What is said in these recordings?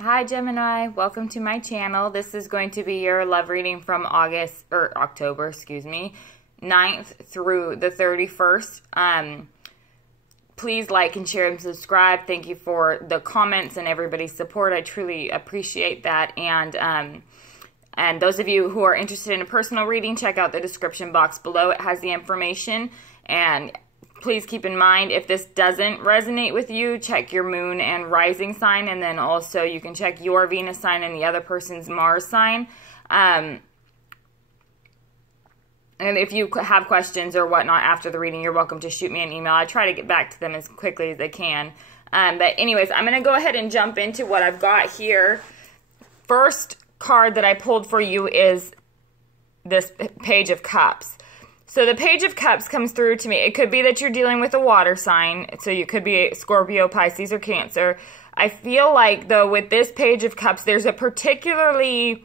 Hi Gemini, welcome to my channel. This is going to be your love reading from October, 9th through the 31st. Please like and share and subscribe. Thank you for the comments and everybody's support. I truly appreciate that. And those of you who are interested in a personal reading, check out the description box below. It has the information. And please keep in mind, if this doesn't resonate with you, check your moon and rising sign, and then also you can check your Venus sign and the other person's Mars sign. And if you have questions or whatnot after the reading, you're welcome to shoot me an email. I try to get back to them as quickly as I can. But anyways, I'm going to go ahead and jump into what I've got here. First card that I pulled for you is this Page of Cups. So the Page of Cups comes through to me. It could be that you're dealing with a water sign. So you could be Scorpio, Pisces, or Cancer. I feel like, though, with this Page of Cups, there's a particularly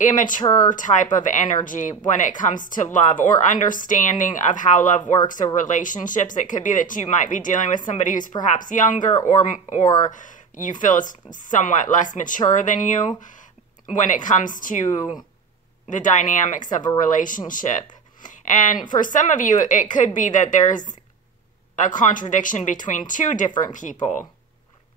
immature type of energy when it comes to love or understanding of how love works or relationships. It could be that you might be dealing with somebody who's perhaps younger or you feel is somewhat less mature than you when it comes to the dynamics of a relationship. And for some of you, it could be that there's a contradiction between two different people.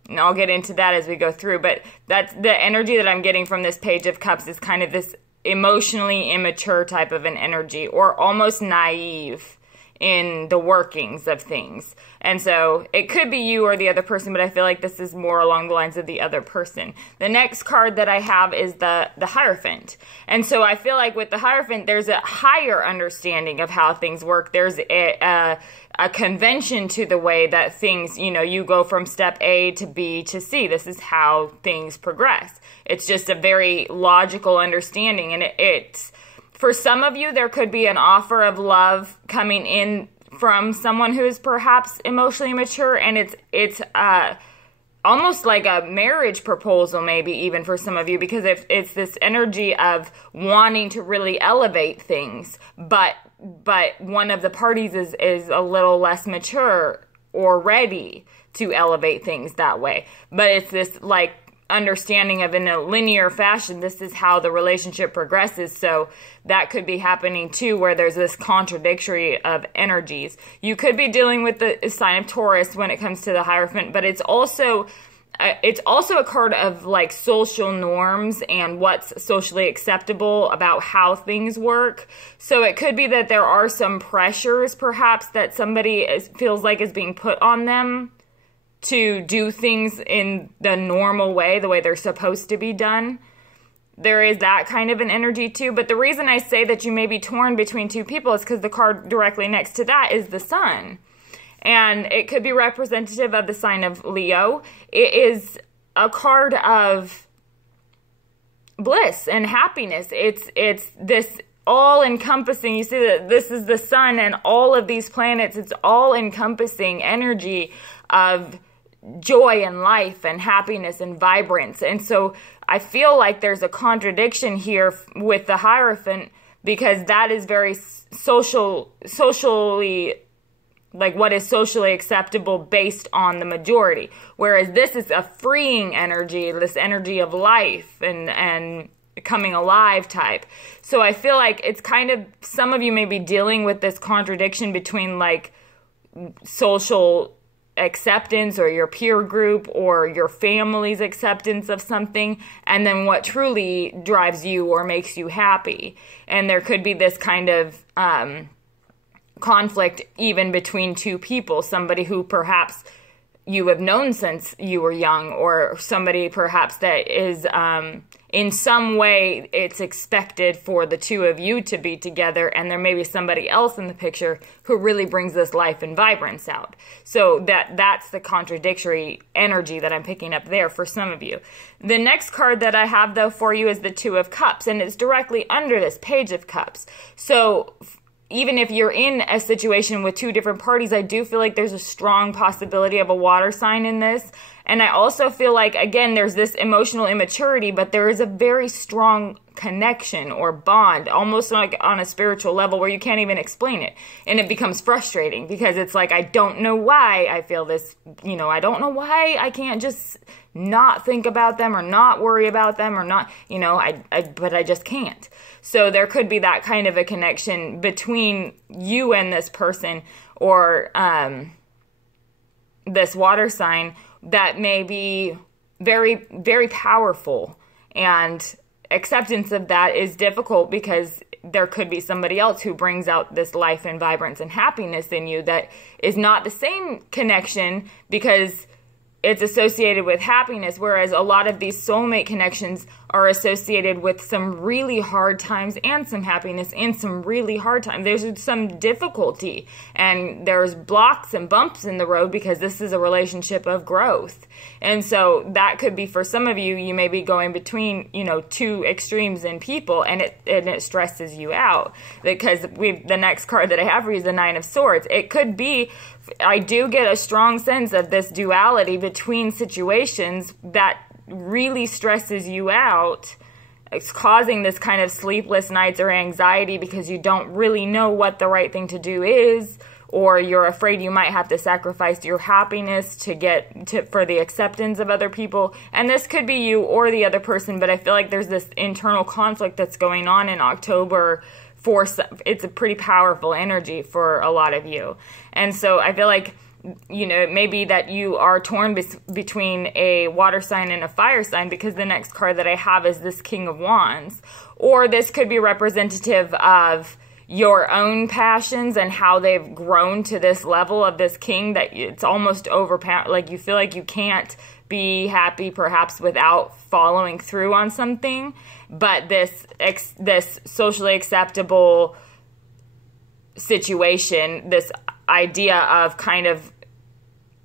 And I'll get into that as we go through. But that's the energy that I'm getting from this Page of Cups is kind of this emotionally immature type of an energy, or almost naive in the workings of things. And so it could be you or the other person, but I feel like this is more along the lines of the other person. The next card that I have is the hierophant. And so I feel like with the hierophant, there's a higher understanding of how things work. There's a convention to the way that things, you go from step A to B to C. This is how things progress. It's just a very logical understanding. And it's for some of you, there could be an offer of love coming in from someone who is perhaps emotionally mature, and it's almost like a marriage proposal, maybe even for some of you, because if it's this energy of wanting to really elevate things, but one of the parties is a little less mature or ready to elevate things that way. But it's this like understanding of, in a linear fashion, this is how the relationship progresses. So that could be happening too, where there's this contradictory of energies. You could be dealing with the sign of Taurus when it comes to the hierophant, but it's also a card of like social norms and what's socially acceptable about how things work. So it could be that there are some pressures perhaps that somebody feels like is being put on them to do things in the normal way, the way they're supposed to be done. There is that kind of an energy too. But the reason I say that you may be torn between two people is because the card directly next to that is the Sun. And it could be representative of the sign of Leo. It is a card of bliss and happiness. It's this all-encompassing. You see that this is the Sun and all of these planets. It's all-encompassing energy of joy and life and happiness and vibrance. And so I feel like there's a contradiction here with the hierophant, because that is very socially, like what is socially acceptable based on the majority. Whereas this is a freeing energy, this energy of life and coming alive type. So I feel like it's kind of, some of you may be dealing with this contradiction between like social acceptance or your peer group or your family's acceptance of something, and then what truly drives you or makes you happy. And there could be this kind of conflict even between two people, somebody who perhaps you have known since you were young, or somebody perhaps that is in some way it's expected for the two of you to be together, and there may be somebody else in the picture who really brings this life and vibrance out. So that's the contradictory energy that I'm picking up there for some of you. The next card that I have though for you is the Two of Cups, and it's directly under this Page of Cups. So even if you're in a situation with two different parties, I do feel like there's a strong possibility of a water sign in this. And I also feel like, again, there's this emotional immaturity, but there is a very strong connection or bond, almost like on a spiritual level where you can't even explain it. And it becomes frustrating because it's like, I don't know why I feel this, you know, I don't know why I can't just not think about them or not worry about them or not, you know, but I just can't. So there could be that kind of a connection between you and this person or this water sign that may be very, very powerful, and acceptance of that is difficult because there could be somebody else who brings out this life and vibrance and happiness in you that is not the same connection because it's associated with happiness, whereas a lot of these soulmate connections are associated with some really hard times and some happiness and some really hard times. There's some difficulty and there's blocks and bumps in the road because this is a relationship of growth. And so that could be, for some of you, you may be going between, you know, two extremes in people, and it stresses you out because the next card that I have for you is the Nine of Swords. It could be, I do get a strong sense of this duality between situations that really stresses you out. It's causing this kind of sleepless nights or anxiety because you don't really know what the right thing to do is, or you're afraid you might have to sacrifice your happiness for the acceptance of other people. And this could be you or the other person, but I feel like there's this internal conflict that's going on in October. It's a pretty powerful energy for a lot of you. And so I feel like, you know, it may be that you are torn between a water sign and a fire sign, because the next card that I have is this King of Wands. Or this could be representative of your own passions and how they've grown to this level of this king that it's almost overpowered. Like you feel like you can't be happy perhaps without following through on something. But this socially acceptable situation, this idea of kind of,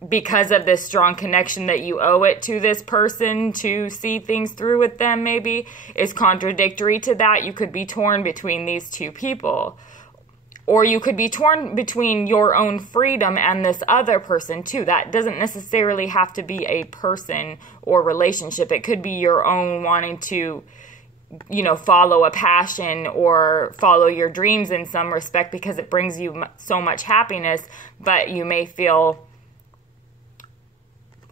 because of this strong connection that you owe it to this person to see things through with them, maybe is contradictory to that. You could be torn between these two people, or you could be torn between your own freedom and this other person too. That doesn't necessarily have to be a person or relationship. It could be your own wanting to, you know, follow a passion or follow your dreams in some respect because it brings you so much happiness, but you may feel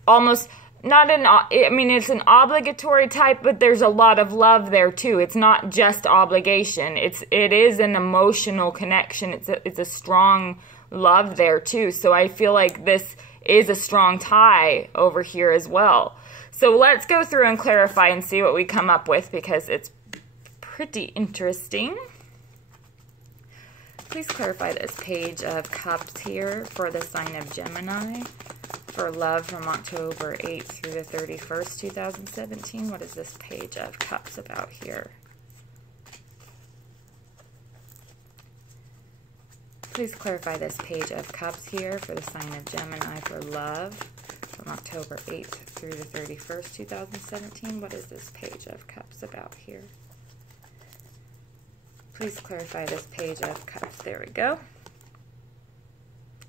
almost not I mean, it's an obligatory type, but there's a lot of love there too. It's not just obligation. It is an emotional connection. It's a strong love there too. So I feel like this is a strong tie over here as well. So let's go through and clarify and see what we come up with, because it's pretty interesting. Please clarify this Page of Cups here for the sign of Gemini for love from October 8th through the 31st, 2017. What is this Page of Cups about here? Please clarify this Page of Cups here for the sign of Gemini for love from October 8th through the 31st, 2017. What is this Page of Cups about here? Please clarify this Page of Cups. There we go.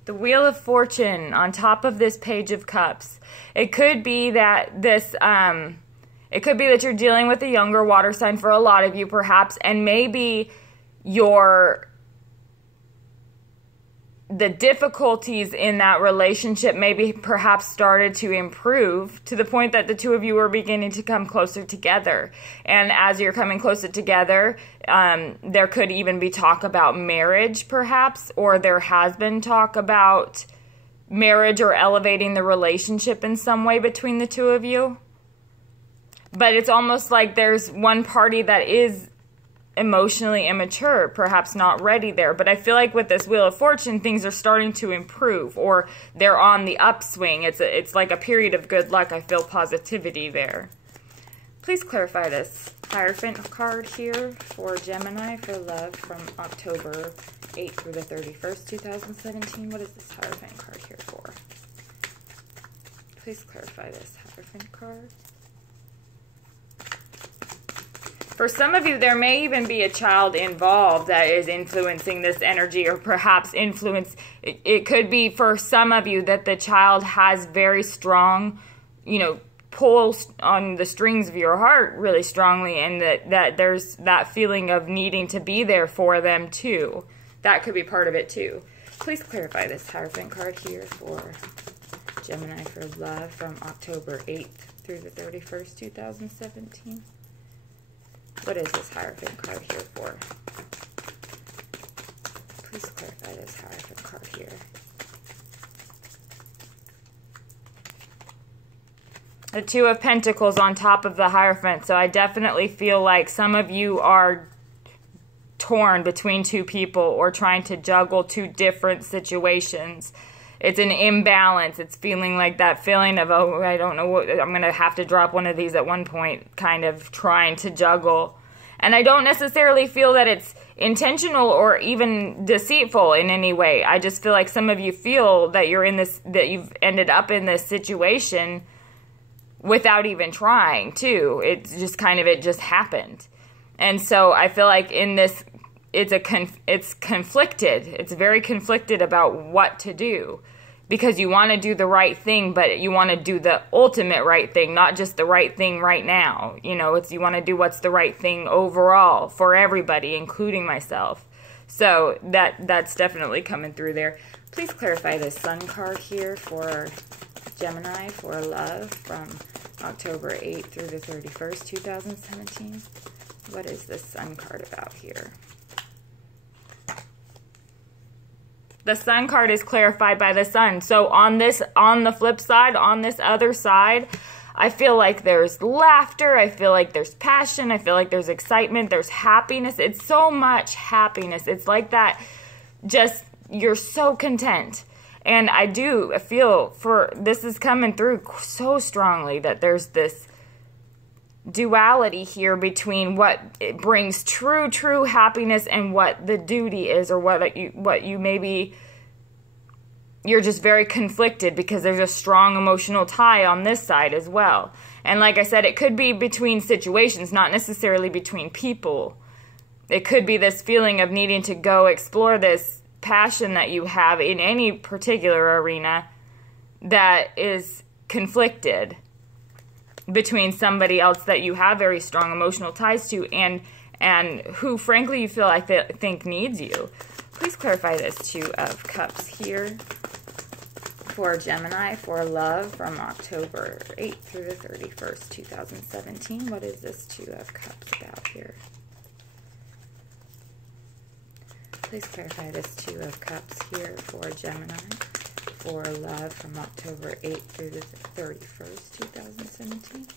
The Wheel of Fortune on top of this Page of Cups. It could be that this, it could be that you're dealing with a younger water sign for a lot of you perhaps, and maybe the difficulties in that relationship maybe perhaps started to improve to the point that the two of you are beginning to come closer together. And as you're coming closer together, there could even be talk about marriage perhaps, or there has been talk about marriage or elevating the relationship in some way between the two of you. But it's almost like there's one party that is emotionally immature, perhaps not ready there. But I feel like with this Wheel of Fortune, things are starting to improve, or they're on the upswing. It's like a period of good luck. I feel positivity there. Please clarify this Hierophant card here for Gemini for love from October 8th through the 31st, 2017. What is this Hierophant card here for? Please clarify this Hierophant card. For some of you, there may even be a child involved that is influencing this energy, or perhaps it could be for some of you that the child has very strong you know, pull on the strings of your heart really strongly, and that there's that feeling of needing to be there for them too. That could be part of it too. Please clarify this Hierophant card here for Gemini for love from October 8th through the 31st, 2017. What is this Hierophant card here for? Please clarify this Hierophant card here. The Two of Pentacles on top of the Hierophant. So I definitely feel like some of you are torn between two people or trying to juggle two different situations. It's an imbalance. It's feeling like that feeling of, oh, I don't know what, I'm going to have to drop one of these at one point, kind of trying to juggle. And I don't necessarily feel that it's intentional or even deceitful in any way. I just feel like some of you feel that you're in this, that you've ended up in this situation without even trying too. It's just kind of, it just happened. And so I feel like in this, it's conflicted. It's very conflicted about what to do, because you want to do the right thing, but you want to do the ultimate right thing, not just the right thing right now. You know, you want to do what's the right thing overall for everybody, including myself. So that's definitely coming through there. Please clarify the Sun card here for Gemini for love from October 8th through the 31st, 2017. What is the Sun card about here? The Sun card is clarified by the Sun. So on the flip side, on this other side, I feel like there's laughter. I feel like there's passion. I feel like there's excitement. There's happiness. It's so much happiness. It's like that, just, you're so content. And I do feel this is coming through so strongly, that there's this duality here between what it brings true happiness and what the duty is, or what you maybe, you're just very conflicted because there's a strong emotional tie on this side as well. And like I said, it could be between situations, not necessarily between people. It could be this feeling of needing to go explore this passion that you have in any particular arena that is conflicted between somebody else that you have very strong emotional ties to, and who frankly you feel like think needs you. Please clarify this Two of Cups here for Gemini for love from October 8th through the 31st, 2017. What is this Two of Cups about here? Please clarify this Two of Cups here for Gemini for love from October 8th through the 31st, 2017.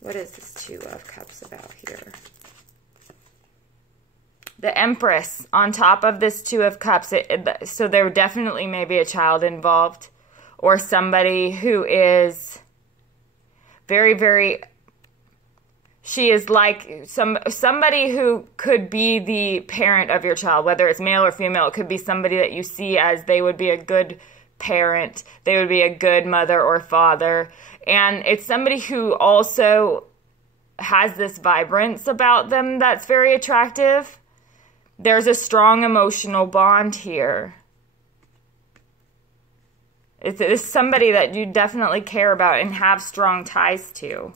What is this Two of Cups about here? The Empress on top of this Two of Cups. So there definitely may be a child involved, or somebody who is very, she is like somebody who could be the parent of your child, whether it's male or female. It could be somebody that you see as they would be a good parent, they would be a good mother or father, and it's somebody who also has this vibrance about them that's very attractive. There's a strong emotional bond here. It's somebody that you definitely care about and have strong ties to.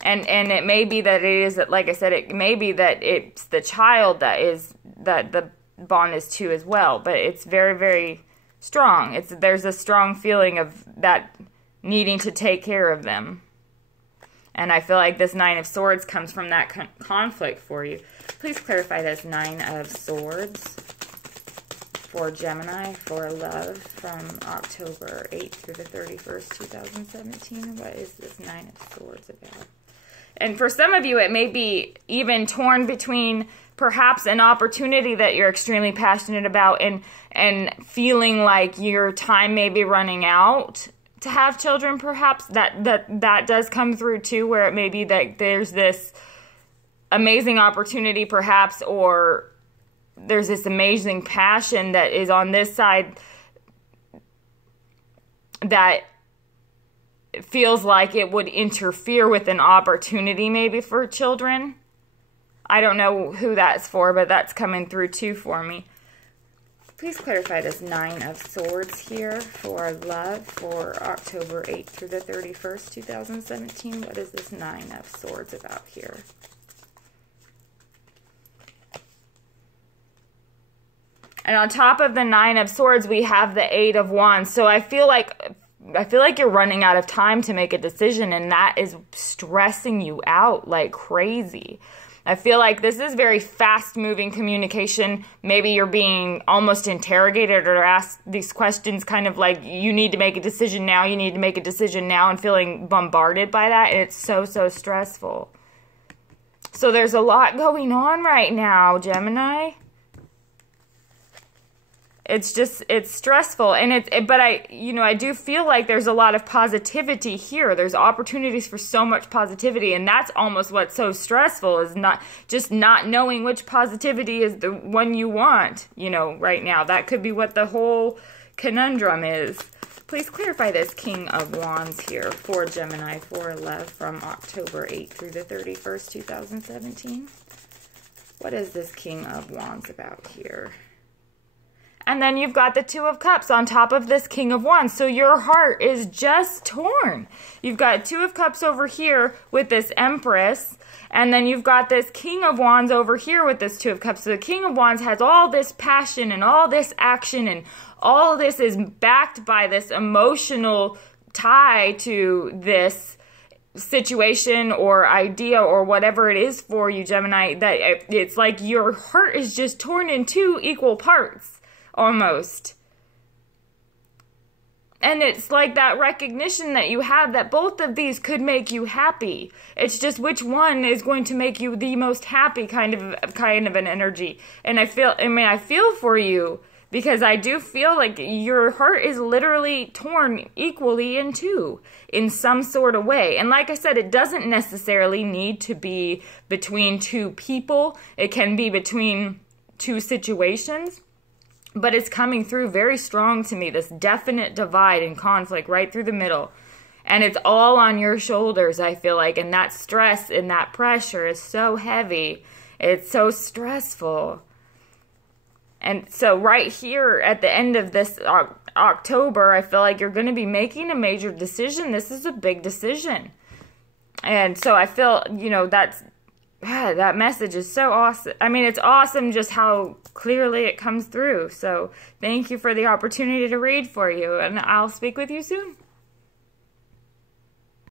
And it may be that it is, like I said, it may be that it's the child that the bond is to as well, but it's very strong. There's a strong feeling of that needing to take care of them. And I feel like this Nine of Swords comes from that conflict for you. Please clarify this Nine of Swords for Gemini for love from October 8th through the 31st, 2017. What is this Nine of Swords about? And for some of you, it may be even torn between perhaps an opportunity that you're extremely passionate about and feeling like your time may be running out to have children, perhaps. That does come through too, where it may be that there's this amazing opportunity perhaps, or there's this amazing passion that is on this side that feels like it would interfere with an opportunity maybe for children. I don't know who that's for, but that's coming through too for me. Please clarify this 9 of Swords here for love for October 8th through the 31st, 2017. What is this 9 of Swords about here? And on top of the 9 of Swords, we have the 8 of Wands. So I feel like you're running out of time to make a decision, and that is stressing you out like crazy. I feel like this is very fast-moving communication. Maybe you're being almost interrogated or asked these questions kind of like, you need to make a decision now, you need to make a decision now, and feeling bombarded by that. And it's so, so stressful. So there's a lot going on right now, Gemini. It's just, it's stressful. And but I do feel like there's a lot of positivity here. There's opportunities for so much positivity. And that's almost what's so stressful, is not knowing which positivity is the one you want, right now. That could be what the whole conundrum is. Please clarify this King of Wands here for Gemini for love from October 8th through the 31st, 2017. What is this King of Wands about here? And then you've got the 2 of Cups on top of this King of Wands. So your heart is just torn. You've got 2 of Cups over here with this Empress. And then you've got this King of Wands over here with this 2 of Cups. So the King of Wands has all this passion and all this action. And all of this is backed by this emotional tie to this situation or idea or whatever it is for you, Gemini. That it's like your heart is just torn in 2 equal parts. Almost. And it's like that recognition that you have that both of these could make you happy. It's just which one is going to make you the most happy kind of an energy. And I feel for you, because I do feel like your heart is literally torn equally in 2 in some sort of way. And like I said, it doesn't necessarily need to be between 2 people. It can be between 2 situations. But it's coming through very strong to me, this definite divide and conflict right through the middle. And it's all on your shoulders, I feel like. And that stress and that pressure is so heavy. It's so stressful. And so right here at the end of this October, I feel like you're going to be making a major decision. This is a big decision. And so I feel, that message is so awesome. I mean, it's awesome just how clearly it comes through. So thank you for the opportunity to read for you, and I'll speak with you soon.